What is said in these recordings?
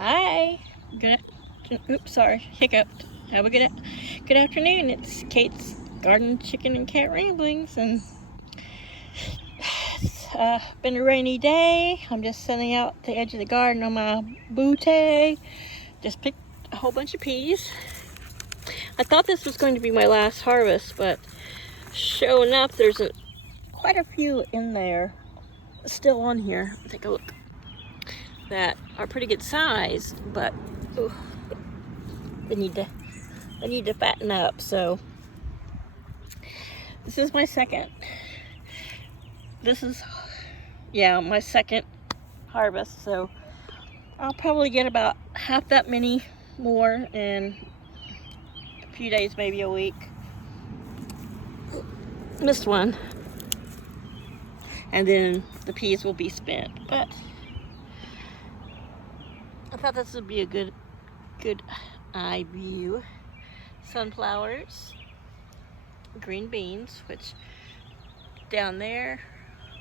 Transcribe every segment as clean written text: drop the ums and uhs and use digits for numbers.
Hi. Oops, sorry. Hiccuped. Have a good afternoon. It's Kate's Garden, Chicken, and Cat Ramblings, and it's been a rainy day. I'm just sitting out the edge of the garden on my bootay. Just picked a whole bunch of peas. I thought this was going to be my last harvest, but sure enough, there's quite a few in there still on here. Take a look. That are pretty good size, but ooh, they need to fatten up. So this is my second. My second harvest. So I'll probably get about half that many more in a few days, maybe a week. Missed one, and then the peas will be spent. But I thought this would be a good eye view. Sunflowers, green beans, which down there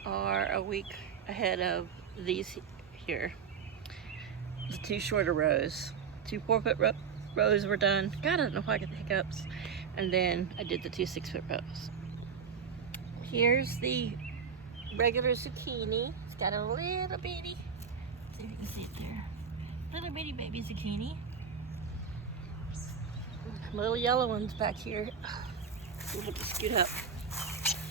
are a week ahead of these here. The two shorter rows. 2 4-foot rows were done. God, I don't know why I get the hiccups. And then I did the 2 6-foot rows. Here's the regular zucchini. It's got a little bitty, see if you can see it there. Little bitty baby zucchini. Little yellow ones back here. We'll have to scoot up.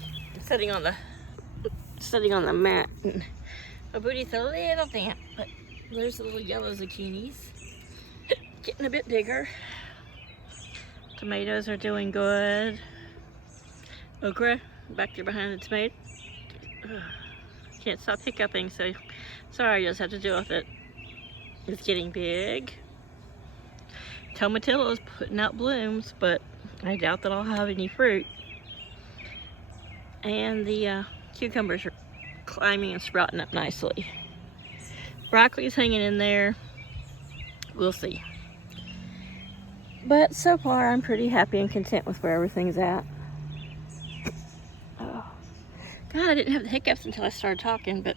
I'm sitting on the mat, and my booty's a little damp, but there's the little yellow zucchinis. Getting a bit bigger. Tomatoes are doing good. Okra back there behind the tomato. Can't stop hiccuping, so sorry, I just have to deal with it. It's getting big. Tomatillo is putting out blooms, but I doubt that I'll have any fruit. And the cucumbers are climbing and sprouting up nicely. Broccoli's hanging in there. We'll see. But so far, I'm pretty happy and content with where everything's at. Oh. God, I didn't have the hiccups until I started talking, but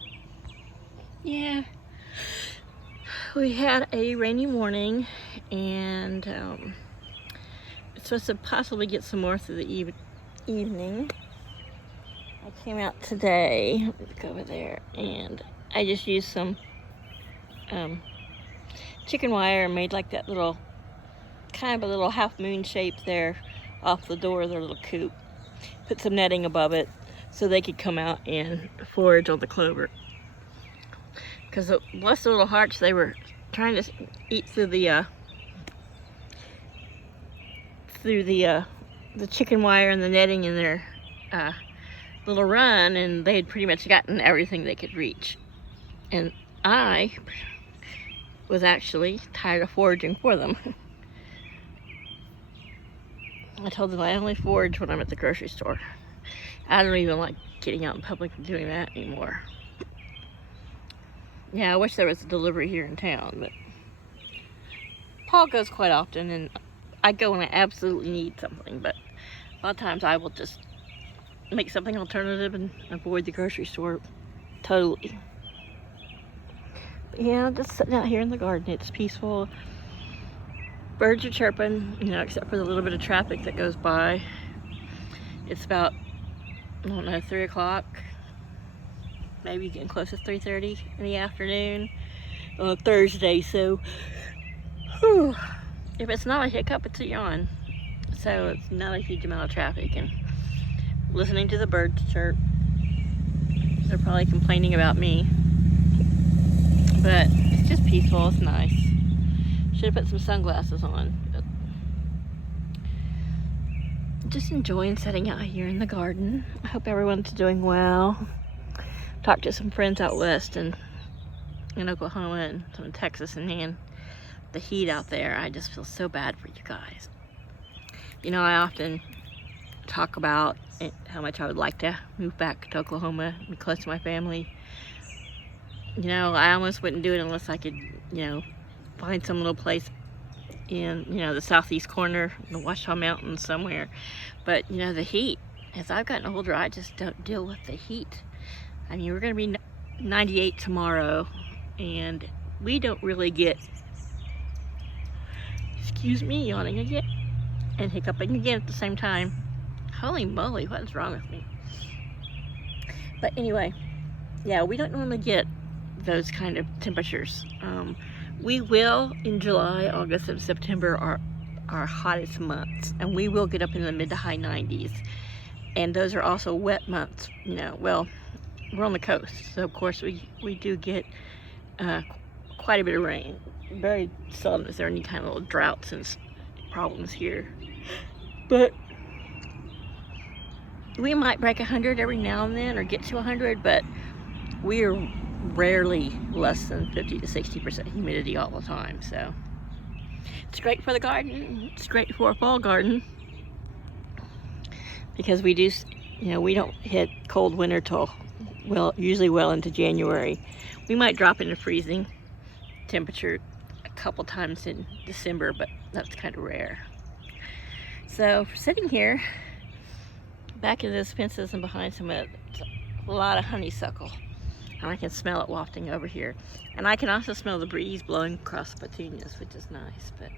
yeah. We had a rainy morning, and it's supposed to possibly get some more through the evening. I came out today, let's go over there, and I just used some chicken wire and made like that little, kind of a little half moon shape there off the door of their little coop. Put some netting above it so they could come out and forage on the clover. Because bless the little hearts, they were trying to eat through the chicken wire and the netting in their little run, and they had pretty much gotten everything they could reach. And I was actually tired of foraging for them. I told them I only forage when I'm at the grocery store. I don't even like getting out in public and doing that anymore. Yeah, I wish there was a delivery here in town, but Paul goes quite often, and I go when I absolutely need something, but a lot of times I will just make something alternative and avoid the grocery store totally. But yeah, just sitting out here in the garden. It's peaceful. Birds are chirping, except for the little bit of traffic that goes by. It's about, 3 o'clock. Maybe getting close to 3:30 in the afternoon on a Thursday, so whew, if it's not a hiccup, it's a yawn. So it's not a huge amount of traffic, and listening to the birds chirp. They're probably complaining about me, but it's just peaceful. It's nice. Should have put some sunglasses on. But just enjoying sitting out here in the garden. I hope everyone's doing well. Talked to some friends out west and in Oklahoma and some in Texas, and man, the heat out there, I just feel so bad for you guys. I often talk about how much I would like to move back to Oklahoma and be close to my family. I almost wouldn't do it unless I could, find some little place in, the southeast corner, the Ouachita Mountains somewhere. But, the heat, as I've gotten older, I just don't deal with the heat. We're going to be 98 tomorrow, and we don't really get Excuse me, yawning again and hiccuping again at the same time. Holy moly, what is wrong with me? But anyway, yeah, we don't normally get those kind of temperatures. We will in July, August, and September are our hottest months, and we will get up in the mid to high 90s. And those are also wet months, you know. Well, we're on the coast, so of course we do get quite a bit of rain. Very seldom is there any kind of little droughts and problems here. But we might break 100 every now and then, or get to 100, but we are rarely less than 50 to 60% humidity all the time. So it's great for the garden. It's great for a fall garden, because we do, you know, we don't hit cold winter till usually well into January. We might drop into freezing temperature a couple times in December, but that's kind of rare. So sitting here back in those fences and behind some of it, a lot of honeysuckle, and I can smell it wafting over here. And I can also smell the breeze blowing across the petunias, which is nice. But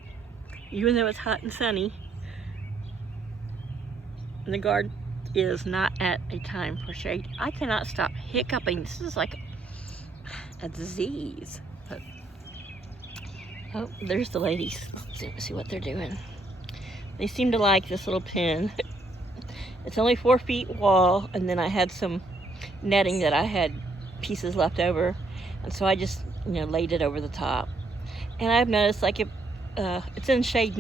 even though it's hot and sunny, the garden is not at a time for shade. I cannot stop hiccuping. This is like a disease. But, oh, there's the ladies. Let's see what they're doing. They seem to like this little pen. It's only 4 feet wall, and then I had some netting that I had pieces left over, and so I just, you know, laid it over the top. And I've noticed, like, it's in shade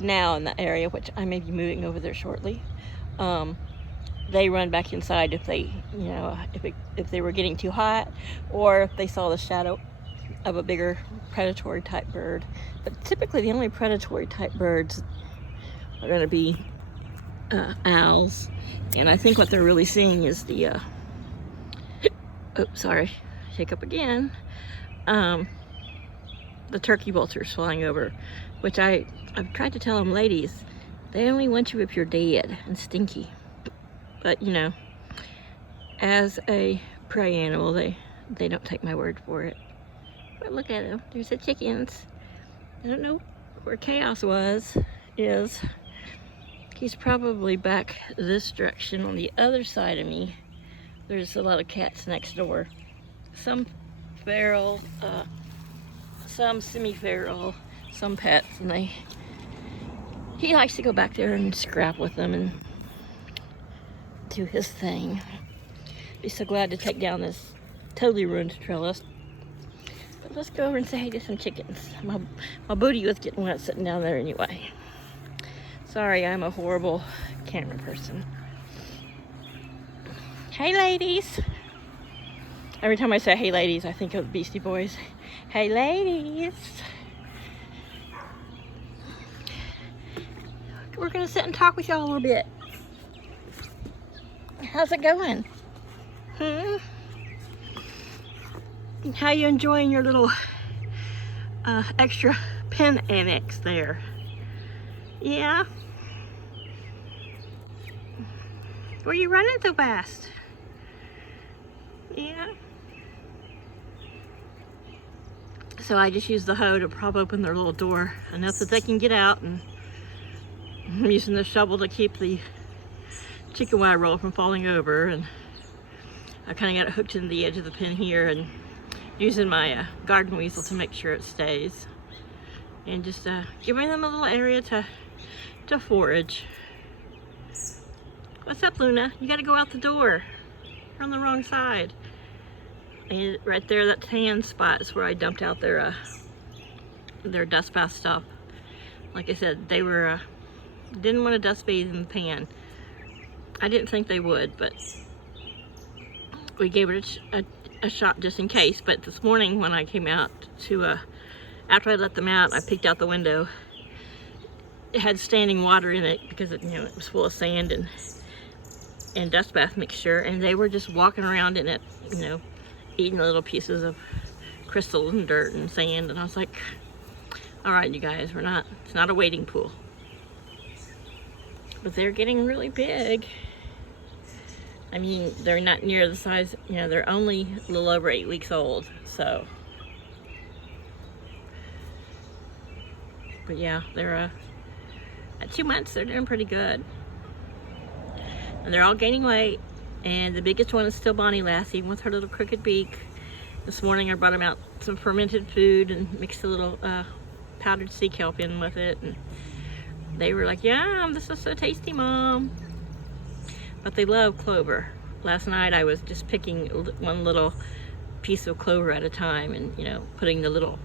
now in that area, which I may be moving over there shortly. They run back inside if they, you know, if they were getting too hot, or if they saw the shadow of a bigger predatory type bird. But typically the only predatory type birds are going to be owls, and I think what they're really seeing is the oops, sorry, hiccup again, the turkey vultures flying over, which I've tried to tell them, ladies, they only want you if you're dead and stinky. But you know, as a prey animal, they don't take my word for it. But look at them, there's the chickens. I don't know where Chaos is. He's probably back this direction on the other side of me. There's a lot of cats next door. Some feral, some semi-feral, some pets, and he likes to go back there and scrap with them and do his thing. Be so glad to take down this totally ruined trellis. But let's go over and say hey to some chickens. My booty was getting wet sitting down there anyway. Sorry, I'm a horrible camera person. Hey ladies! Every time I say hey ladies, I think of the Beastie Boys. Hey ladies! We're gonna sit and talk with y'all a little bit. How's it going? How you enjoying your little extra pen annex there? Yeah? Where you running so fast? Yeah. So I just use the hoe to prop open their little door enough that they can get out, and I'm using the shovel to keep the chicken wire roll from falling over, and I kind of got it hooked into the edge of the pen here, and using my garden weasel to make sure it stays, and just giving them a little area to forage. What's up, Luna? You gotta go out the door. You're on the wrong side. And right there, that tan spot is where I dumped out their dust bath stuff. Like I said, they were didn't want to dust bathe in the pan. I didn't think they would, but we gave it a shot just in case. But this morning when I came out to, after I let them out, I peeked out the window. It had standing water in it because it, you know, it was full of sand and dust bath mixture, and they were just walking around in it, you know, eating little pieces of crystal and dirt and sand. And I was like, all right, you guys, it's not a wading pool. But they're getting really big. I mean, they're not near the size, you know, they're only a little over 8 weeks old, so. But yeah, they're at 2 months, they're doing pretty good. And they're all gaining weight. And the biggest one is still Bonnie Lassie with her little crooked beak. This morning I brought them out some fermented food and mixed a little powdered sea kelp in with it. And they were like, "Yum, this is so tasty, Mom." But they love clover. Last night I was just picking one little piece of clover at a time and, you know, putting the little,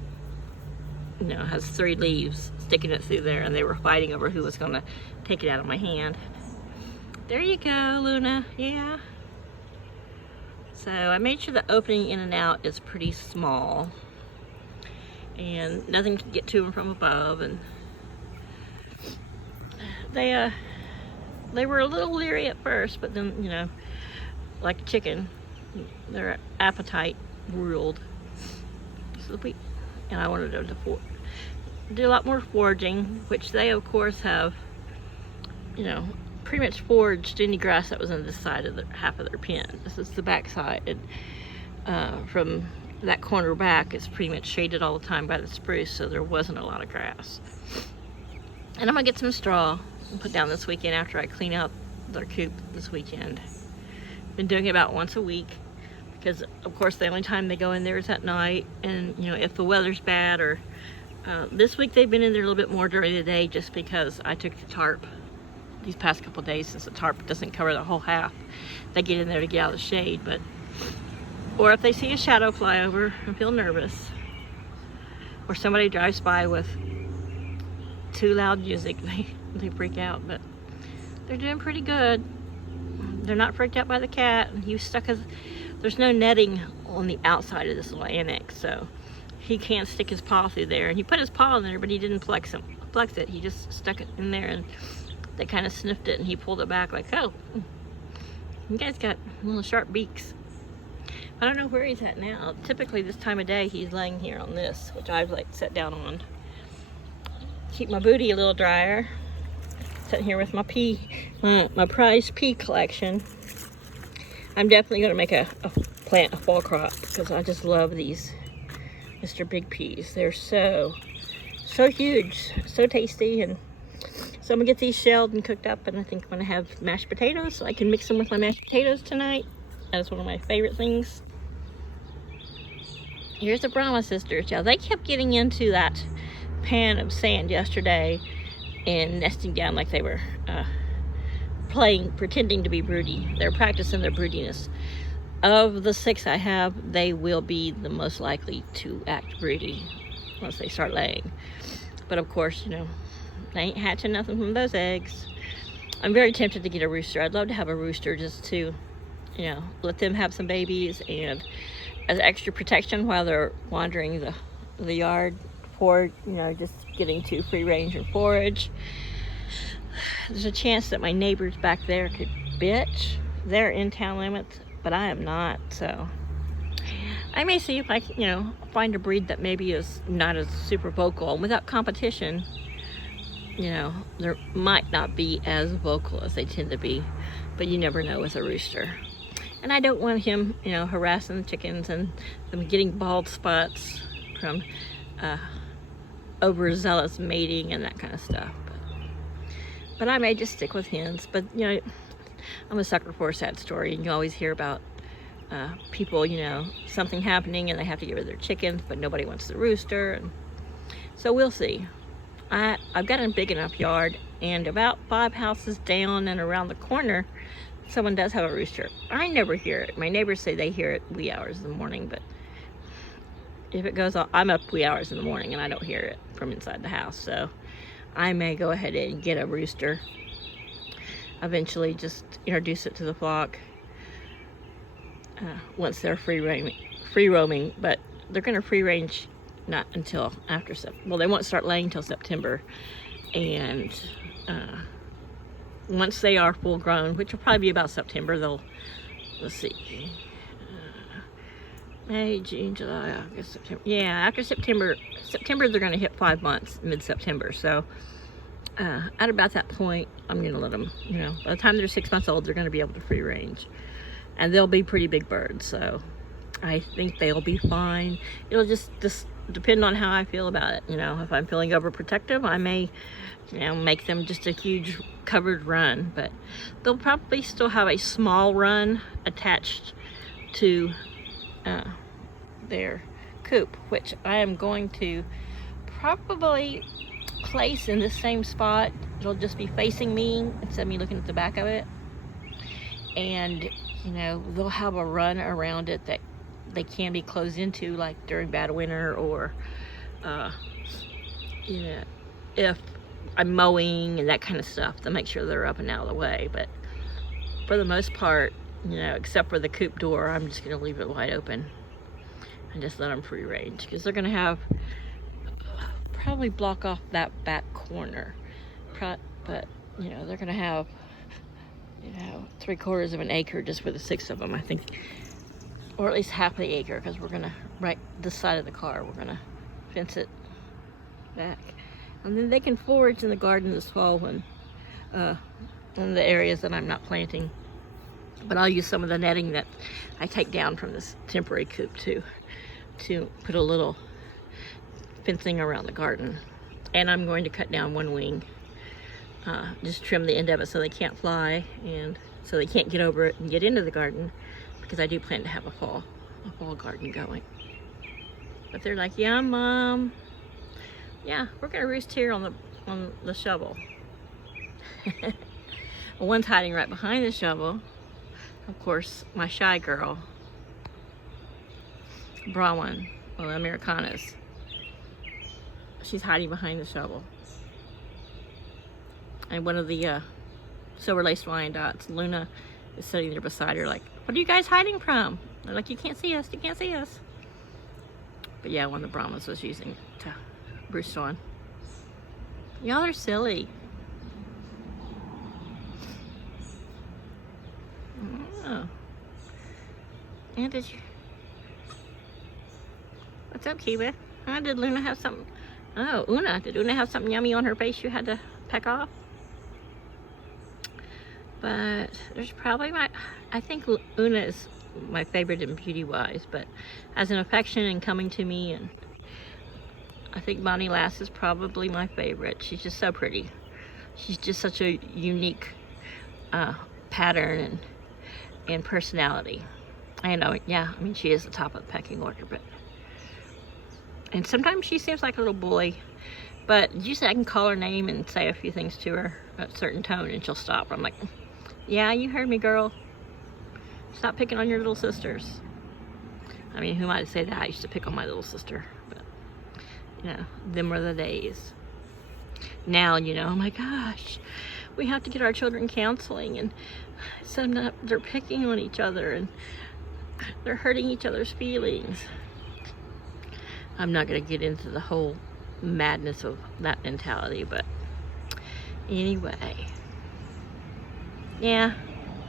you know, has 3 leaves, sticking it through there, and they were fighting over who was going to take it out of my hand. There you go, Luna. Yeah. So I made sure the opening in and out is pretty small and nothing can get to them from above. And they were a little leery at first, but then, you know, like a chicken, their appetite ruled. So and I wanted them to do a lot more foraging, which they of course have, you know, pretty much foraged any grass that was on this side of half of their pen. This is the back side, and from that corner back it's pretty much shaded all the time by the spruce, so there wasn't a lot of grass. And I'm gonna get some straw and put down this weekend after I clean out their coop this weekend. Been doing it about once a week because of course the only time they go in there is at night, and you know, if the weather's bad, or this week they've been in there a little bit more during the day just because I took the tarp these past couple days, since the tarp doesn't cover the whole half. They get in there to get out of the shade, but or if they see a shadow fly over and feel nervous, or somebody drives by with too loud music, they freak out. But they're doing pretty good. They're not freaked out by the cat. He was stuck there's no netting on the outside of this little annex, so he can't stick his paw through there. And he put his paw in there, but he didn't flex it. He just stuck it in there, and they kind of sniffed it, and he pulled it back like, "Oh, you guys got little sharp beaks." I don't know where he's at now. Typically this time of day he's laying here on this, which I've like set down on. Keep my booty a little drier. Sitting here with my prized pea collection. I'm definitely going to make plant a fall crop because I just love these Mr. Big Peas. They're so huge, so tasty. And so I'm gonna get these shelled and cooked up, and I think I'm gonna have mashed potatoes so I can mix them with my mashed potatoes tonight. That's one of my favorite things. Here's the Brahma sisters. Yeah, they kept getting into that pan of sand yesterday and nesting down like they were pretending to be broody. They're practicing their broodiness. Of the 6 I have, they will be the most likely to act broody once they start laying. But of course, you know, they ain't hatching nothing from those eggs. I'm very tempted to get a rooster. I'd love to have a rooster just to, you know, let them have some babies and as extra protection while they're wandering the yard for, you know, just getting to free range and forage. There's a chance that my neighbors back there could bitch. They're in town limits, but I am not, so I may see if I can, you know, find a breed that maybe is not as super vocal. And without competition, you know, there might not be as vocal as they tend to be, but you never know with a rooster. And I don't want him, you know, harassing the chickens and them getting bald spots from overzealous mating and that kind of stuff. But I may just stick with hens. But, you know, I'm a sucker for a sad story, and you always hear about people, you know, something happening and they have to get rid of their chickens, but nobody wants the rooster. And so we'll see. I've got a big enough yard, and about 5 houses down and around the corner, someone does have a rooster. I never hear it. My neighbors say they hear it wee hours in the morning, but if it goes off, I'm up wee hours in the morning and I don't hear it from inside the house. So I may go ahead and get a rooster. Eventually just introduce it to the flock once they're free roaming, but they're going to free range not until after well, they won't start laying until September, and once they are full grown, which will probably be about September, let's see, May, June, July, August, September. Yeah, after September they're going to hit 5 months, mid-September. So at about that point, I'm going to let them, you know, by the time they're 6 months old, they're going to be able to free range. And they'll be pretty big birds, so I think they'll be fine. It'll just depend on how I feel about it. You know, if I'm feeling overprotective, I may, you know, make them just a huge covered run, but they'll probably still have a small run attached to their coop, which I am going to probably place in the same spot. It'll just be facing me instead of me looking at the back of it. And, you know, they'll have a run around it that they can be closed into, like during bad winter, or, you know, if I'm mowing and that kind of stuff, to make sure they're up and out of the way. But for the most part, you know, except for the coop door, I'm just going to leave it wide open and just let them free range, because they're going to have probably block off that back corner, but you know, they're going to have, you know, 3/4 of an acre just for the 6 of them, I think, or at least half the acre, because we're going to, right this side of the car, we're going to fence it back, and then they can forage in the garden this fall when in the areas that I'm not planting. But I'll use some of the netting that I take down from this temporary coop to put a little fencing around the garden. And I'm going to cut down one wing, just trim the end of it so they can't fly, and so they can't get over it and get into the garden, because I do plan to have a fall garden going. But they're like, yeah, Mom, yeah, we're gonna roost here on the shovel. One's hiding right behind the shovel. Of course, my shy girl, Brahman, well, Americanas, she's hiding behind the shovel. And one of the silver laced Wyandottes, Luna, is sitting there beside her like, what are you guys hiding from? They're like, you can't see us, you can't see us. But yeah, one of the Brahmas was using it to roost on. Y'all are silly. Oh. And did you... What's up, Kiba? Huh? Did Luna have something? Oh, Una. Did Una have something yummy on her face you had to peck off? But there's probably I think Una is my favorite in beauty-wise, but as an affection and coming to me, and I think Bonnie Lass is probably my favorite. She's just so pretty. She's just such a unique pattern and personality. I know, yeah, I mean, she is the top of the pecking order, but... And sometimes she seems like a little boy, but usually I can call her name and say a few things to her at a certain tone, and she'll stop. I'm like, yeah, you heard me, girl. Stop picking on your little sisters. I mean, who might say that? I used to pick on my little sister, but, you know, them were the days. Now, you know, oh my gosh, we have to get our children counseling, and sometimes they're picking on each other, and they're hurting each other's feelings. I'm not going to get into the whole madness of that mentality, but anyway, yeah,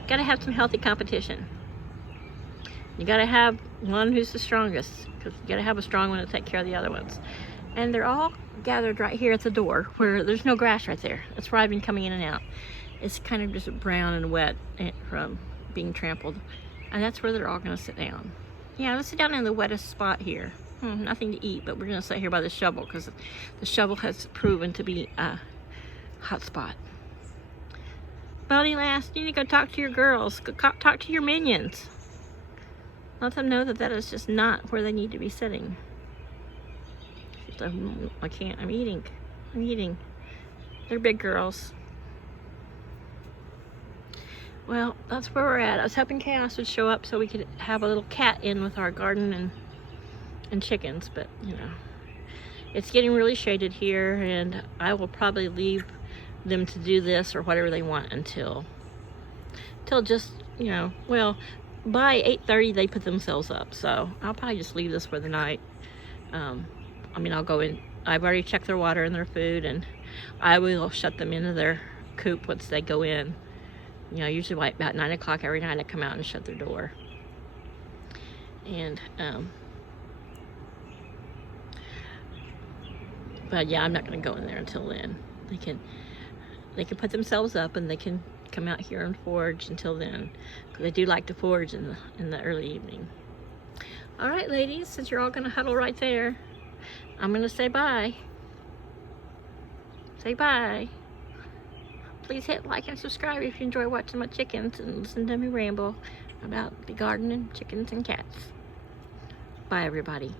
gotta have some healthy competition. You gotta have one who's the strongest, because you gotta have a strong one to take care of the other ones. And they're all gathered right here at the door, where there's no grass right there. That's where I've been coming in and out. It's kind of just brown and wet from being trampled, and that's where they're all going to sit down. Yeah, let's sit down in the wettest spot here. Nothing to eat, but we're going to sit here by the shovel, because the shovel has proven to be a hot spot. Bonnie Lass, you need to go talk to your girls. Go talk to your minions. Let them know that that is just not where they need to be sitting. She's like, I can't, I'm eating. They're big girls. Well, that's where we're at. I was hoping Chaos would show up so we could have a little cat in with our garden and chickens, but you know, it's getting really shaded here, and I will probably leave them to do this or whatever they want until just, you know, well, by 8:30 they put themselves up, so I'll probably just leave this for the night. I mean, I'll go in. I've already checked their water and their food, and I will shut them into their coop once they go in. You know, usually like about 9 o'clock every night I come out and shut their door. And but yeah, I'm not going to go in there until then. They can put themselves up, and they can come out here and forage until then, because they do like to forage in the early evening. All right, ladies, since you're all going to huddle right there, I'm going to say bye. Say bye. Please hit like and subscribe if you enjoy watching my chickens and listen to me ramble about the garden and chickens and cats. Bye, everybody.